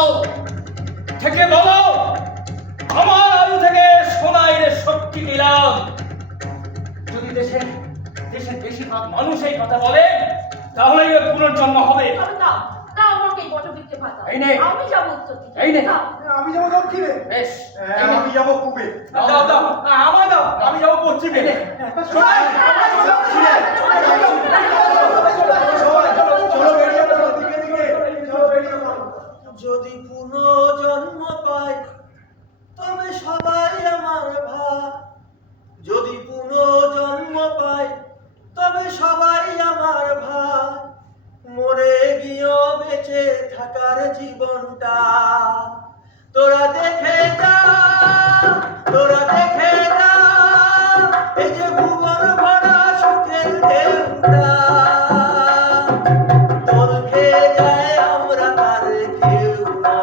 দাও, থেকে বলো আমার আলু থেকে সোনাইরে শক্তি দিলাম। যদি দেশের দেশের বেশিরভাগ মানুষ এই কথা বলে তাহলে এর পুনর্জন্ম হবে। তবে দাও দাও আমাকে এই বটবৃক্ষে ভাতা। এই নে। আমি যাব উত্তর দিকে। এই নে। দাও। আমি যাবো দক্ষিণে। বেশ, আমি যাবো পূবে। দাও দাও, আমায় দাও, আমি যাবো পশ্চিমে। সোনাই, আমরা যাবো দক্ষিণে। চলো বেরিয়ে পড়ো, দিকে দিকে চলো বেরিয়ে পড়ো। যদি পুনর্জন্ম পাই তবে সবাই আমার ভাই। যদি পুনর্জন্ম পাই তবে সবাই আমার ভাই। মরে গিয়েও বেঁচে থাকার জীবনটা তোরা দেখে যা, তোরা দেখে যা। এই যে ভুবন ভরা সুখের ঢেউটা তোর খেয়ে যায় আমরা তার কেউ না।